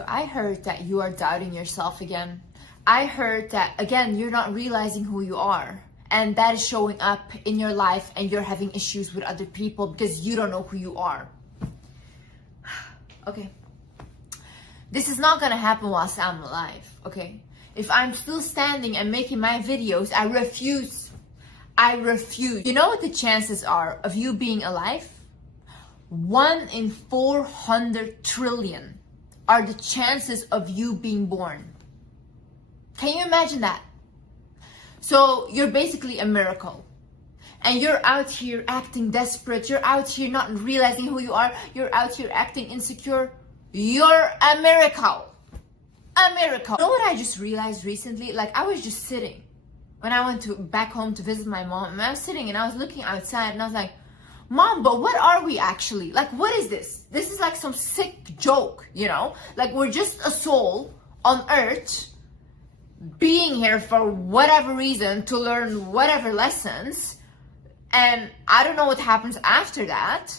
So I heard that you are doubting yourself again. I heard that, again, you're not realizing who you are. And that is showing up in your life, and you're having issues with other people because you don't know who you are. Okay. This is not gonna happen whilst I'm alive, okay? If I'm still standing and making my videos, I refuse. I refuse. You know what the chances are of you being alive? 1 in 400 trillion are the chances of you being born. Can you imagine that? So you're basically a miracle. And you're out here acting desperate. You're out here not realizing who you are. You're out here acting insecure. You're a miracle. A miracle. You know what I just realized recently? Like, I was just sitting when I went back home to visit my mom. And I was sitting and I was looking outside and I was like, Mom, but what are we actually? Like, what is this? This is like some sick joke, you know? Like, we're just a soul on earth being here for whatever reason to learn whatever lessons. And I don't know what happens after that.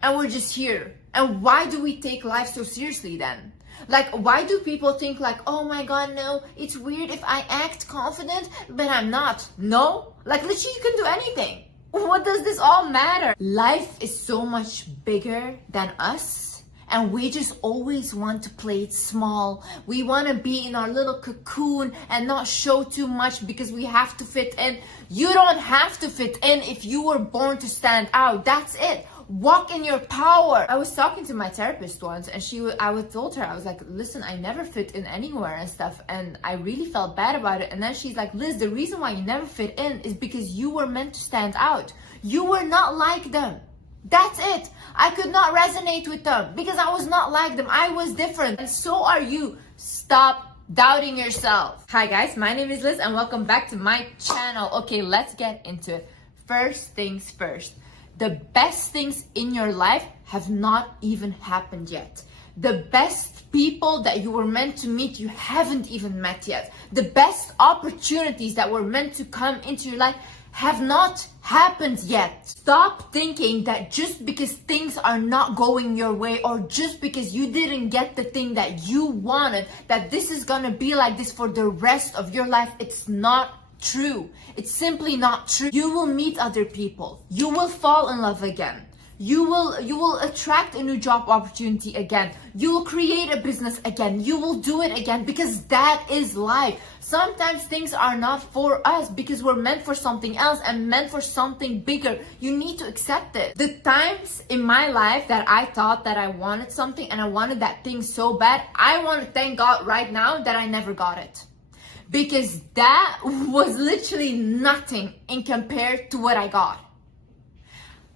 And we're just here. And why do we take life so seriously then? Like, why do people think like, oh my God, no, it's weird if I act confident, but I'm not? No, like literally you can do anything. What does this all matter? Life is so much bigger than us. And we just always want to play it small. We want to be in our little cocoon and not show too much because we have to fit in. You don't have to fit in if you were born to stand out. That's it. Walk in your power. I was talking to my therapist once and I told her, I was like, listen, I never fit in anywhere and stuff. And I really felt bad about it. And then she's like, Liz, the reason why you never fit in is because you were meant to stand out. You were not like them. That's it. I could not resonate with them because I was not like them. I was different. And so are you. Stop doubting yourself. Hi guys, my name is Liz and welcome back to my channel. Okay, let's get into it. First things first. The best things in your life have not even happened yet. The best people that you were meant to meet, you haven't even met yet. The best opportunities that were meant to come into your life have not happened yet. Stop thinking that just because things are not going your way or just because you didn't get the thing that you wanted, that this is gonna be like this for the rest of your life. It's not true. It's simply not true. You will meet other people. You will fall in love again. You will attract a new job opportunity again. You will create a business again. You will do it again because that is life. Sometimes things are not for us because we're meant for something else and meant for something bigger. You need to accept it. The times in my life that I thought that I wanted something and I wanted that thing so bad, I want to thank God right now that I never got it. Because that was literally nothing in compared to what I got.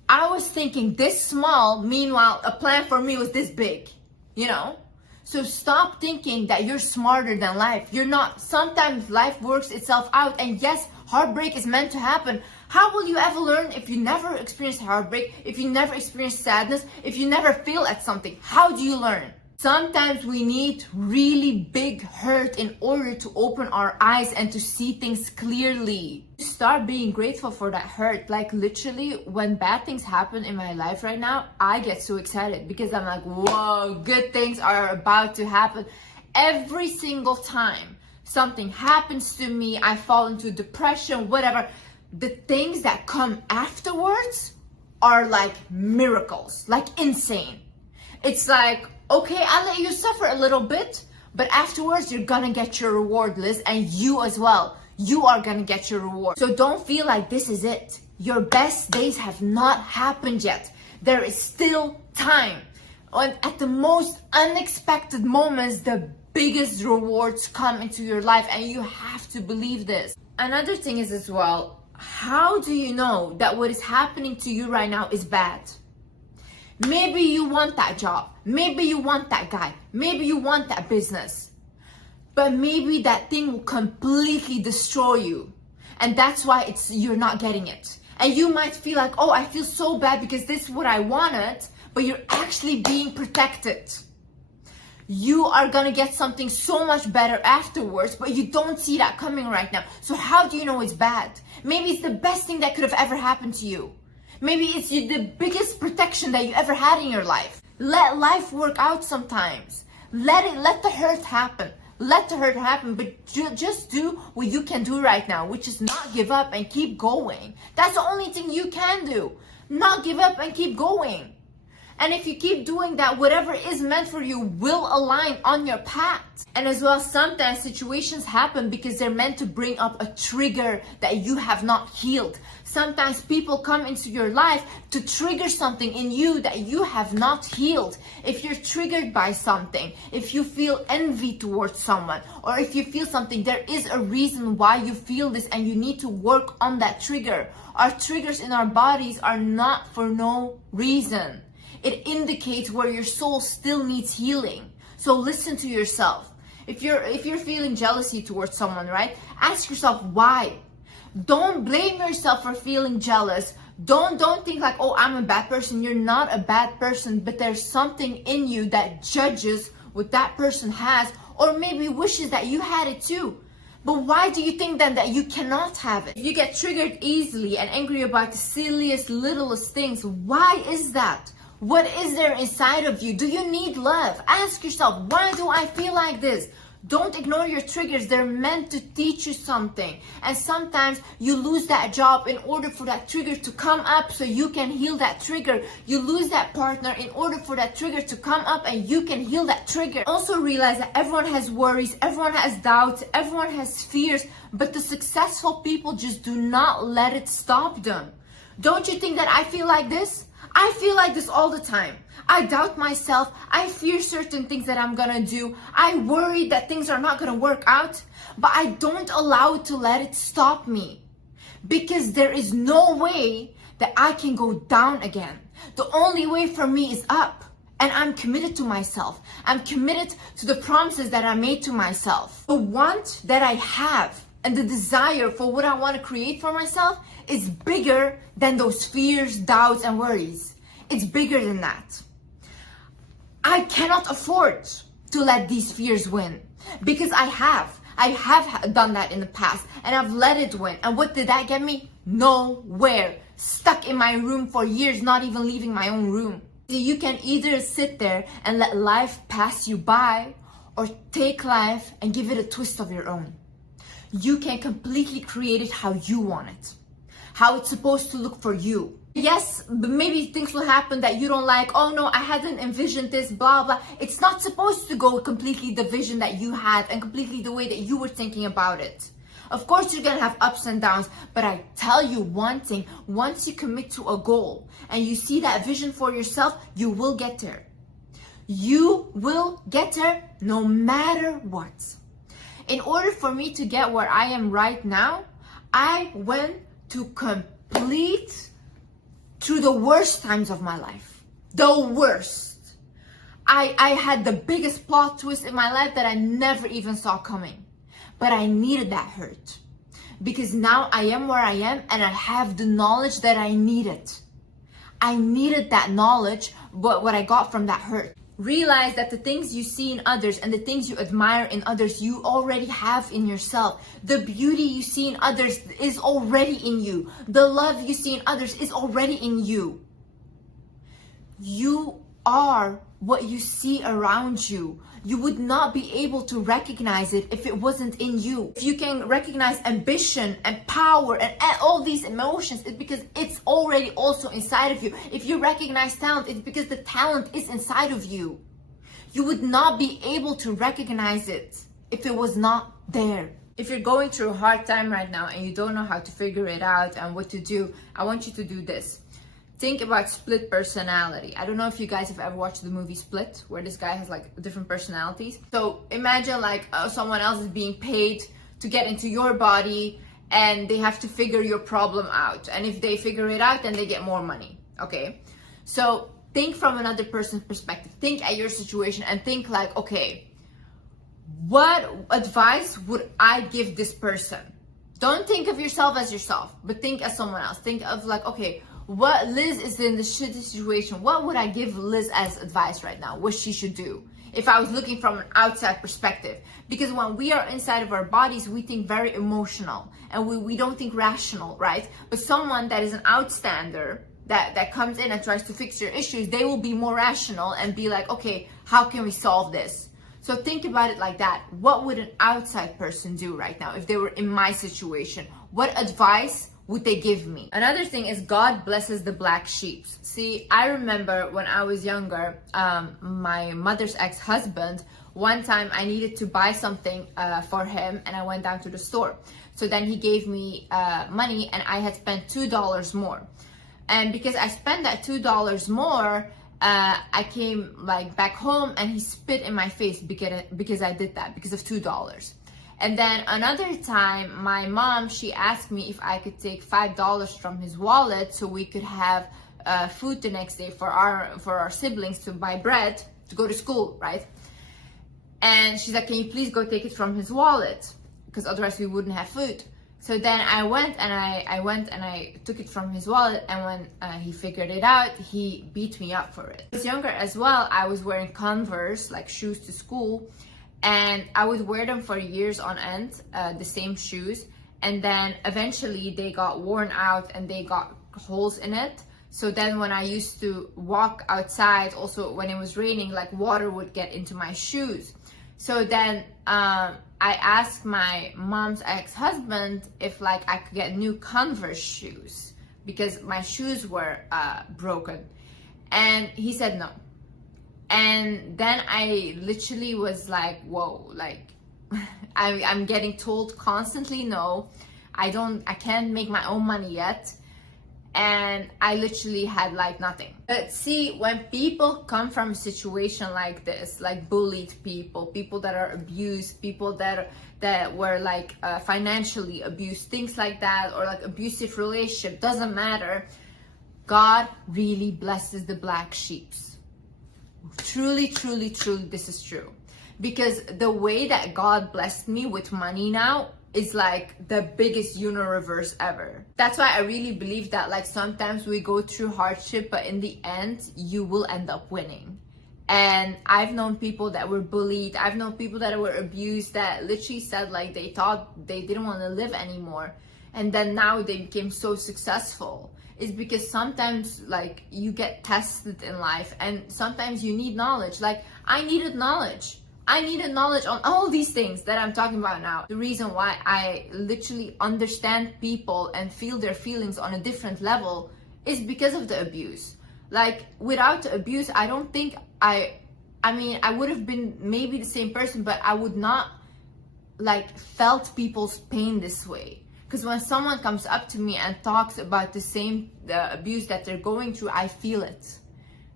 I was thinking this small, meanwhile, a plan for me was this big, you know? So stop thinking that you're smarter than life. You're not. Sometimes life works itself out. And yes, heartbreak is meant to happen. How will you ever learn if you never experience heartbreak, if you never experience sadness, if you never fail at something? How do you learn? Sometimes we need really big hurt in order to open our eyes and to see things clearly. Start being grateful for that hurt. Like literally, when bad things happen in my life right now, I get so excited because I'm like, whoa, good things are about to happen. Every single time something happens to me, I fall into depression, whatever. The things that come afterwards are like miracles, like insane. It's like, okay, I'll let you suffer a little bit, but afterwards you're gonna get your reward, Liz, and you as well. You are gonna get your reward. So don't feel like this is it. Your best days have not happened yet. There is still time. And at the most unexpected moments, the biggest rewards come into your life, and you have to believe this. Another thing is as well, how do you know that what is happening to you right now is bad? Maybe you want that job. Maybe you want that guy. Maybe you want that business. But maybe that thing will completely destroy you. And that's why you're not getting it. And you might feel like, oh, I feel so bad because this is what I wanted, but you're actually being protected. You are gonna get something so much better afterwards, but you don't see that coming right now. So how do you know it's bad? Maybe it's the best thing that could have ever happened to you. Maybe it's the biggest protection that you ever had in your life. Let life work out sometimes. Let the hurt happen. Let the hurt happen, but just do what you can do right now, which is not give up and keep going. That's the only thing you can do. Not give up and keep going. And if you keep doing that, whatever is meant for you will align on your path. And as well, sometimes situations happen because they're meant to bring up a trigger that you have not healed. Sometimes people come into your life to trigger something in you that you have not healed. If you're triggered by something, if you feel envy towards someone, or if you feel something, there is a reason why you feel this and you need to work on that trigger. Our triggers in our bodies are not for no reason. It indicates where your soul still needs healing. So listen to yourself. If you're feeling jealousy towards someone, right? Ask yourself why. Don't blame yourself for feeling jealous. Don't think like, oh, I'm a bad person. You're not a bad person, but there's something in you that judges what that person has, or maybe wishes that you had it too. But why do you think then that you cannot have it? If you get triggered easily and angry about the silliest, littlest things, why is that? What is there inside of you? Do you need love? Ask yourself, why do I feel like this? Don't ignore your triggers. They're meant to teach you something. And sometimes you lose that job in order for that trigger to come up so you can heal that trigger. You lose that partner in order for that trigger to come up and you can heal that trigger. Also realize that everyone has worries, everyone has doubts, everyone has fears, but the successful people just do not let it stop them. Don't you think that I feel like this? I feel like this all the time. I doubt myself. I fear certain things that I'm gonna do. I worry that things are not gonna work out, but I don't allow it to let it stop me, because there is no way that I can go down again. The only way for me is up, and I'm committed to myself. I'm committed to the promises that I made to myself. The want that I have and the desire for what I want to create for myself is bigger than those fears, doubts, and worries. It's bigger than that. I cannot afford to let these fears win, because I have done that in the past, and I've let it win. And what did that get me? Nowhere. Stuck in my room for years, not even leaving my own room. You can either sit there and let life pass you by, or take life and give it a twist of your own. You can completely create it how you want it, how it's supposed to look for you. Yes, but maybe things will happen that you don't like. Oh no, I hadn't envisioned this, blah, blah. It's not supposed to go completely the vision that you had and completely the way that you were thinking about it. Of course, you're gonna have ups and downs, but I tell you one thing, once you commit to a goal and you see that vision for yourself, you will get there. You will get there no matter what. In order for me to get where I am right now, I went to complete through the worst times of my life. The worst. I had the biggest plot twist in my life that I never even saw coming. But I needed that hurt, because now I am where I am and I have the knowledge that I needed. I needed that knowledge, what I got from that hurt. Realize that the things you see in others and the things you admire in others, you already have in yourself. The beauty you see in others is already in you. The love you see in others is already in you. You are what you see around you. You would not be able to recognize it if it wasn't in you. If you can recognize ambition and power and all these emotions, it's because it's already also inside of you. If you recognize talent, it's because the talent is inside of you. You would not be able to recognize it if it was not there. If you're going through a hard time right now and you don't know how to figure it out and what to do, I want you to do this. Think about split personality. I don't know if you guys have ever watched the movie Split, where this guy has like different personalities. So imagine like someone else is being paid to get into your body and they have to figure your problem out. And if they figure it out, then they get more money. Okay. So think from another person's perspective. Think at your situation and think like, okay, what advice would I give this person? Don't think of yourself as yourself, but think as someone else. Think of like, okay, what Liz is in the shitty situation. What would I give Liz as advice right now? What she should do if I was looking from an outside perspective? Because when we are inside of our bodies, we think very emotional and we don't think rational, right? But someone that is an outstander that comes in and tries to fix your issues, they will be more rational and be like, okay, how can we solve this? So think about it like that. What would an outside person do right now if they were in my situation? What advice would they give me? Another thing is God blesses the black sheep. See, I remember when I was younger, my mother's ex-husband, one time I needed to buy something for him, and I went down to the store. So then he gave me money, and I had spent $2 more. And because I spent that $2 more, I came like back home, and he spit in my face because I did that, because of $2. And then another time, my mom, she asked me if I could take $5 from his wallet so we could have food the next day for our siblings to buy bread to go to school, right? And she's like, can you please go take it from his wallet? Because otherwise we wouldn't have food. So then I went and I took it from his wallet, and when he figured it out, he beat me up for it. When I was younger as well, I was wearing Converse, like shoes to school, and I would wear them for years on end, the same shoes, and then eventually they got worn out and they got holes in it. So then when I used to walk outside, also when it was raining, like water would get into my shoes. So then I asked my mom's ex-husband if like I could get new Converse shoes because my shoes were broken, and he said no. And then I literally was like, whoa, like I'm getting told constantly no, I can't make my own money yet. And I literally had like nothing. But see, when people come from a situation like this, like bullied people that are abused, people that were like financially abused, things like that, or like abusive relationship, doesn't matter. God really blesses the black sheeps. Truly, truly, truly, this is true. Because the way that God blessed me with money now is like the biggest universe ever. That's why I really believe that like sometimes we go through hardship, but in the end, you will end up winning. And I've known people that were bullied. I've known people that were abused that literally said like they thought they didn't want to live anymore. And then now they became so successful. It's because sometimes like you get tested in life, and sometimes you need knowledge. Like I needed knowledge. I needed knowledge on all these things that I'm talking about now. The reason why I literally understand people and feel their feelings on a different level is because of the abuse. Like without the abuse, I don't think I would have been maybe the same person, but I would not like felt people's pain this way. Because when someone comes up to me and talks about the abuse that they're going through, I feel it.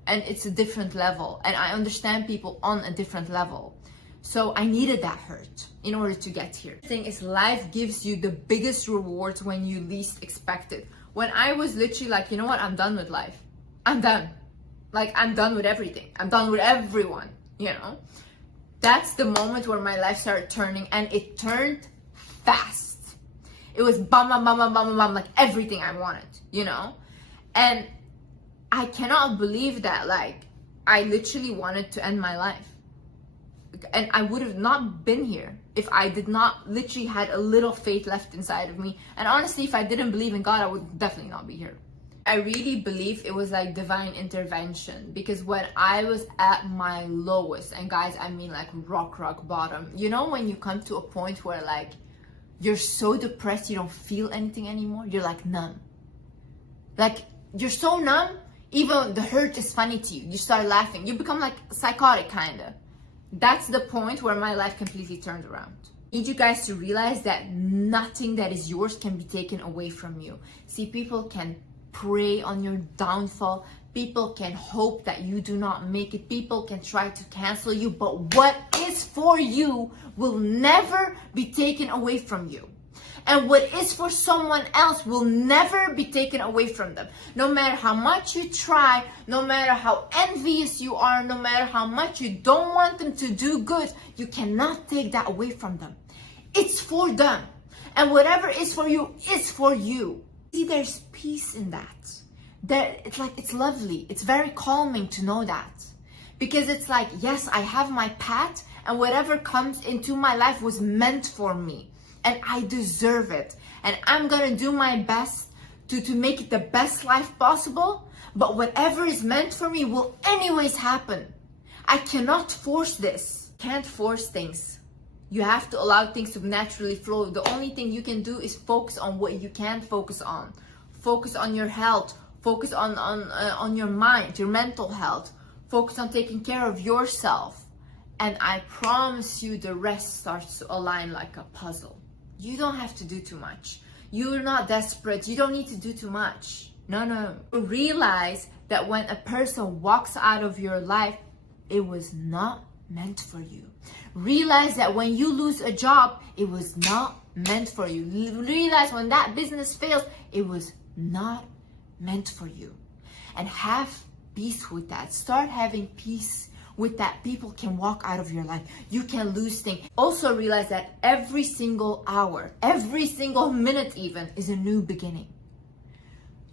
And it's a different level. And I understand people on a different level. So I needed that hurt in order to get here. The thing is, life gives you the biggest rewards when you least expect it. When I was literally like, you know what, I'm done with life. I'm done. Like, I'm done with everything. I'm done with everyone, you know? That's the moment where my life started turning, and it turned fast. It was bam, bam, bam, bam, bam, bam, like everything I wanted, you know? And I cannot believe that, like, I literally wanted to end my life. And I would have not been here if I did not literally had a little faith left inside of me. And honestly, if I didn't believe in God, I would definitely not be here. I really believe it was like divine intervention, because when I was at my lowest, and guys, I mean like rock bottom, you know, when you come to a point where like you're so depressed, you don't feel anything anymore, you're like numb. Like you're so numb, even the hurt is funny to you. You start laughing, you become like psychotic kinda. That's the point where my life completely turned around. I need you guys to realize that nothing that is yours can be taken away from you. See, people can prey on your downfall. People can hope that you do not make it. People can try to cancel you, but what is for you will never be taken away from you. And what is for someone else will never be taken away from them. No matter how much you try, no matter how envious you are, no matter how much you don't want them to do good, you cannot take that away from them. It's for them. And whatever is for you is for you. See, there's peace in that. It's lovely. It's very calming to know that. Because it's like, yes, I have my path, and whatever comes into my life was meant for me. And I deserve it. And I'm gonna do my best to make it the best life possible. But whatever is meant for me will anyways happen. I cannot force this. Can't force things. You have to allow things to naturally flow. The only thing you can do is focus on what you can focus on. Focus on your health. Focus on your mind, your mental health. Focus on taking care of yourself. And I promise you the rest starts to align like a puzzle. You don't have to do too much. You're not desperate. You don't need to do too much. No. Realize that when a person walks out of your life, it was not meant for you. Realize that when you lose a job, it was not meant for you. Realize when that business fails, it was not meant for you. And have peace with that. Start having peace with that. People can walk out of your life. You can lose things. Also realize that every single hour, every single minute even, is a new beginning.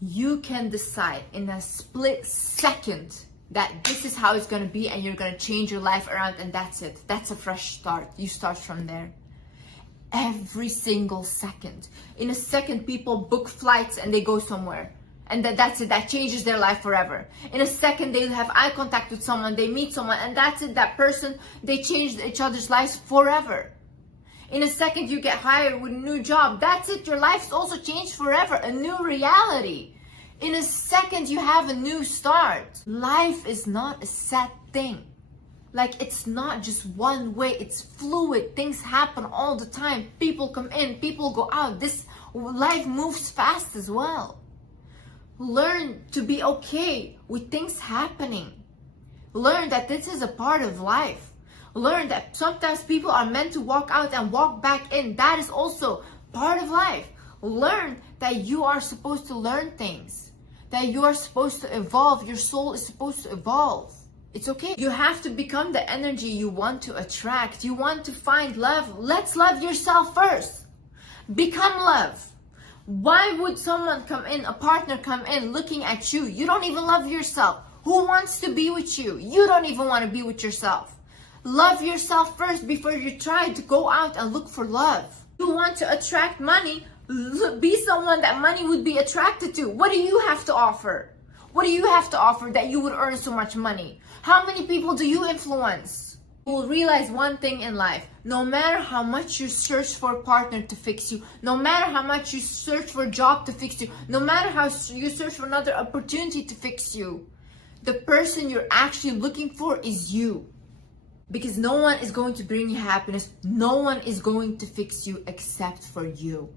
You can decide in a split second that this is how it's going to be, and you're going to change your life around, and that's it. That's a fresh start. You start from there. Every single second. In a second, people book flights and they go somewhere. And that's it. That changes their life forever. In a second, they have eye contact with someone. They meet someone, and that's it. That person, they change each other's lives forever. In a second, you get hired with a new job. That's it. Your life's also changed forever. A new reality. In a second, you have a new start. Life is not a set thing. Like, it's not just one way. It's fluid. Things happen all the time. People come in, people go out. This life moves fast as well. Learn to be okay with things happening. Learn that this is a part of life. Learn that sometimes people are meant to walk out and walk back in. That is also part of life. Learn that you are supposed to learn things. That you are supposed to evolve. Your soul is supposed to evolve. It's okay. You have to become the energy you want to attract. You want to find love. Let's love yourself first. Become love. Why would someone come in, a partner come in looking at you? You don't even love yourself. Who wants to be with you? You don't even want to be with yourself. Love yourself first before you try to go out and look for love. You want to attract money? Be someone that money would be attracted to. What do you have to offer? What do you have to offer that you would earn so much money? How many people do you influence? You will realize one thing in life. No matter how much you search for a partner to fix you, no matter how much you search for a job to fix you, no matter how you search for another opportunity to fix you, the person you're actually looking for is you. Because no one is going to bring you happiness. No one is going to fix you except for you.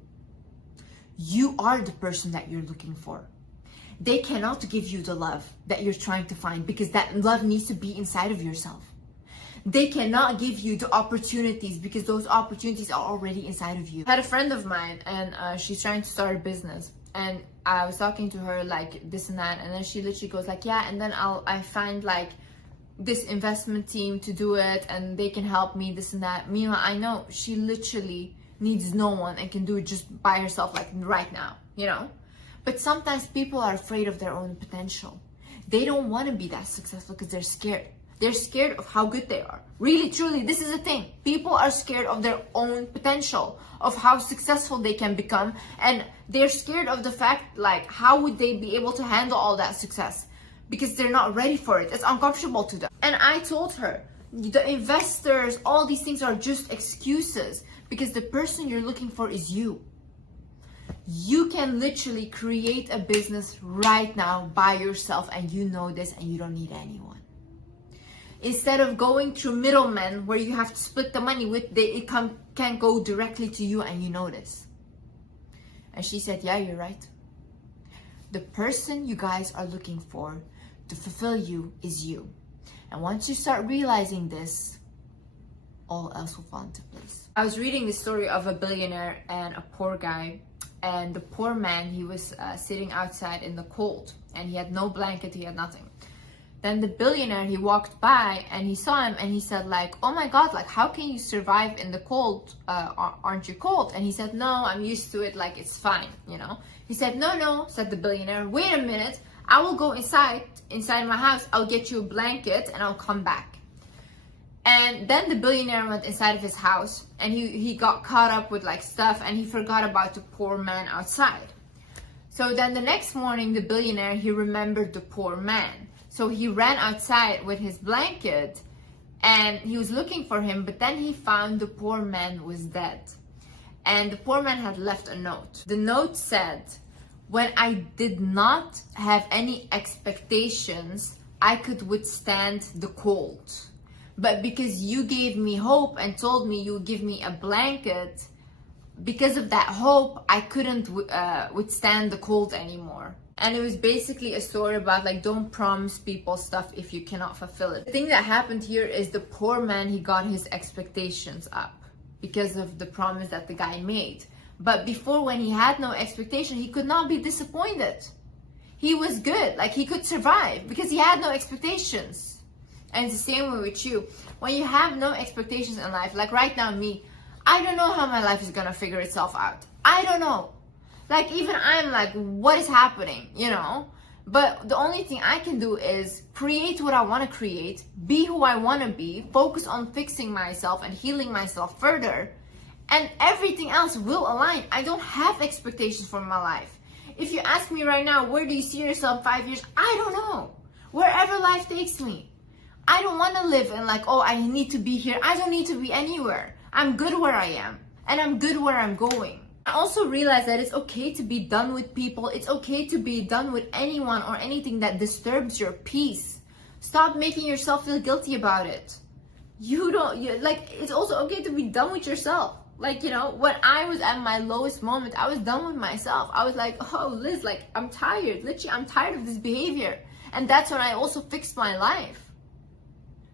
You are the person that you're looking for. They cannot give you the love that you're trying to find, because that love needs to be inside of yourself. They cannot give you the opportunities because those opportunities are already inside of you. I had a friend of mine, and she's trying to start a business, and I was talking to her like this and that, and then she literally goes like, yeah, and then I find like this investment team to do it, and they can help me, this and that. Meanwhile, I know she literally needs no one and can do it just by herself, like right now, you know? But sometimes people are afraid of their own potential. They don't want to be that successful because they're scared. They're scared of how good they are. Really, truly, this is the thing. People are scared of their own potential, of how successful they can become. And they're scared of the fact, like, how would they be able to handle all that success? Because they're not ready for it. It's uncomfortable to them. And I told her, the investors, all these things are just excuses, because the person you're looking for is you. You can literally create a business right now by yourself, and you know this, and you don't need anyone. Instead of going through middlemen where you have to split the money with, it can go directly to you, and you know this. And she said, yeah, you're right. The person you guys are looking for to fulfill you is you. And once you start realizing this, all else will fall into place. I was reading the story of a billionaire and a poor guy. And the poor man, he was sitting outside in the cold, and he had no blanket, he had nothing. Then the billionaire, he walked by and he saw him, and he said like, oh my God, like, how can you survive in the cold? Aren't you cold? And he said, no, I'm used to it, like, it's fine, you know? He said, no, said the billionaire, wait a minute, I will go inside my house, I'll get you a blanket and I'll come back. And then the billionaire went inside of his house, and he got caught up with like stuff, and he forgot about the poor man outside. So then the next morning, the billionaire, he remembered the poor man. So he ran outside with his blanket, And he was looking for him, but then he found the poor man was dead. And the poor man had left a note. The note said, when I did not have any expectations, I could withstand the cold. But because you gave me hope and told me you would give me a blanket, because of that hope, I couldn't withstand the cold anymore. And it was basically a story about like, don't promise people stuff if you cannot fulfill it. The thing that happened here is the poor man, he got his expectations up because of the promise that the guy made. But before, when he had no expectation, he could not be disappointed. He was good, like he could survive because he had no expectations. And it's the same way with you. When you have no expectations in life, like right now me, I don't know how my life is gonna figure itself out. I don't know. Like even I'm like, what is happening, you know? But the only thing I can do is create what I want to create, be who I want to be, focus on fixing myself and healing myself further, and everything else will align. I don't have expectations for my life. If you ask me right now, where do you see yourself 5 years? I don't know. Wherever life takes me. I don't want to live in like, oh, I need to be here. I don't need to be anywhere. I'm good where I am, and I'm good where I'm going. I also realized that it's okay to be done with people. It's okay to be done with anyone or anything that disturbs your peace. Stop making yourself feel guilty about it. It's also okay to be done with yourself. Like, you know, when I was at my lowest moment, I was done with myself. I was like, oh, Liz, like, I'm tired. Literally, I'm tired of this behavior. And that's when I also fixed my life.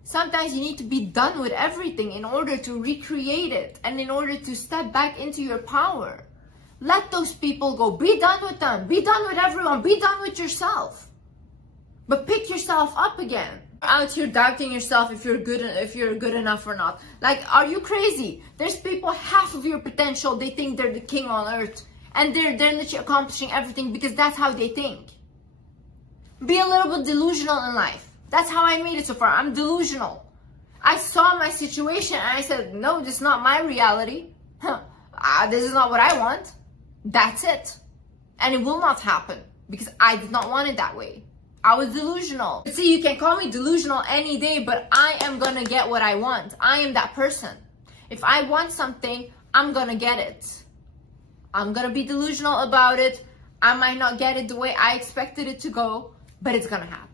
Sometimes you need to be done with everything in order to recreate it and in order to step back into your power. Let those people go. Be done with them. Be done with everyone. Be done with yourself. But pick yourself up again. Out here doubting yourself if you're good enough or not. Like, are you crazy? There's people half of your potential. They think they're the king on earth, and they're literally accomplishing everything because that's how they think. Be a little bit delusional in life. That's how I made it so far. I'm delusional. I saw my situation and I said, no, this is not my reality. This is not what I want. That's it. And it will not happen because I did not want it that way. I was delusional. See, you can call me delusional any day, but I am gonna get what I want. I am that person. If I want something, I'm gonna get it. I'm gonna be delusional about it. I might not get it the way I expected it to go, but it's gonna happen.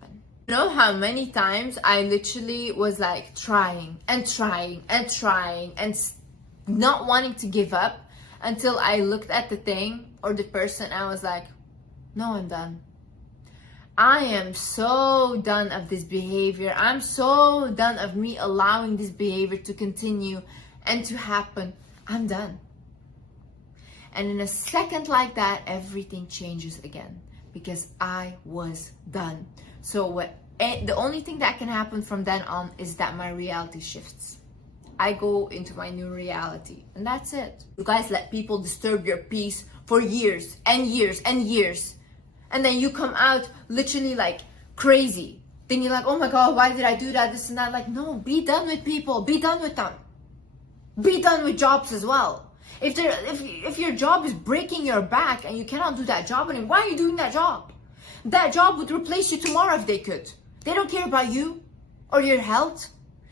You know how many times I literally was like trying and not wanting to give up until I looked at the thing or the person and I was like, no, I'm done. I am so done of this behavior. I'm so done of me allowing this behavior to continue and to happen. I'm done. And in a second like that, everything changes again because I was done. So the only thing that can happen from then on is that my reality shifts. I go into my new reality, and that's it. You guys let people disturb your peace for years and years and years, and then you come out literally like crazy, thinking like, oh my god, why did I do that, this and that. Like, no, be done with people, be done with them. Be done with jobs as well. If your job is breaking your back and you cannot do that job anymore, why are you doing that job? That job would replace you tomorrow if they could. They don't care about you or your health.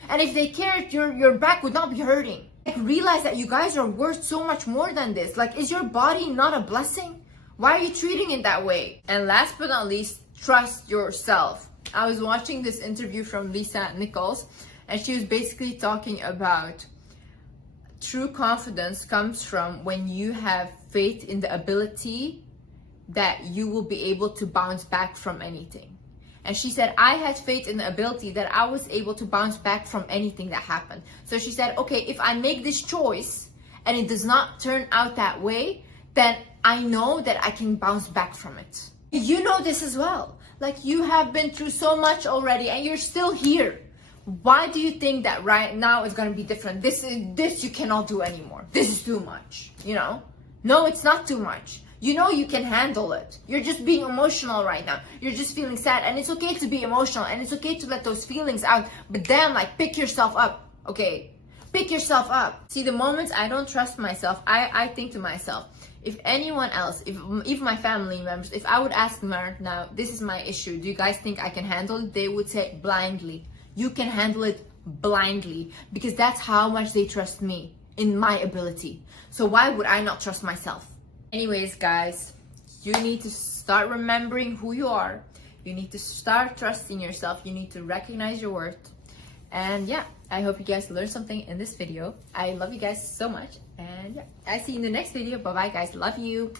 And if they cared, your back would not be hurting. Like, realize that you guys are worth so much more than this. Like, is your body not a blessing? Why are you treating it that way? And last but not least, trust yourself. I was watching this interview from Lisa Nichols, and she was basically talking about true confidence comes from when you have faith in the ability that you will be able to bounce back from anything. And she said, I had faith in the ability that I was able to bounce back from anything that happened. So she said, okay, if I make this choice and it does not turn out that way, then I know that I can bounce back from it. You know this as well. Like, you have been through so much already and you're still here. Why do you think that right now is going to be different? This you cannot do anymore. This is too much, you know? No, it's not too much. You know you can handle it. You're just being emotional right now. You're just feeling sad, and it's okay to be emotional, and it's okay to let those feelings out. But damn, like, pick yourself up, okay? Pick yourself up. See, the moments I don't trust myself, I think to myself, if anyone else, if my family members, if I would ask them now, this is my issue, do you guys think I can handle it? They would say blindly, you can handle it blindly because that's how much they trust me in my ability. So why would I not trust myself? Anyways, guys, you need to start remembering who you are. You need to start trusting yourself. You need to recognize your worth. And yeah, I hope you guys learned something in this video. I love you guys so much. And yeah, I'll see you in the next video. Bye bye, guys. Love you.